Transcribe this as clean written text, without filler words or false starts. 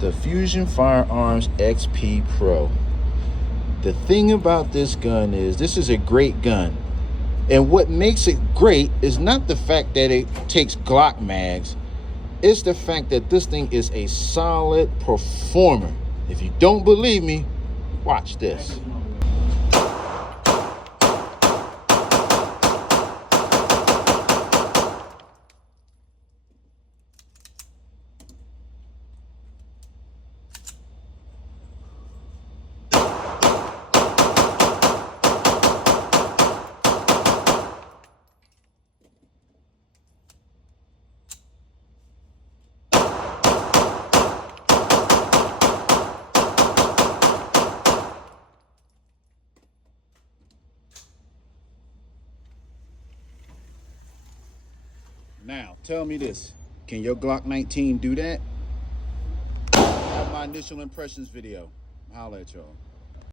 the Fusion Firearms XP Pro. The thing about this gun is this is a great gun. And what makes it great is not the fact that it takes Glock mags. It's the fact that this thing is a solid performer. If you don't believe me, watch this. Now, tell me this. Can your Glock 19 do that? That's my initial impressions video. Holla at y'all.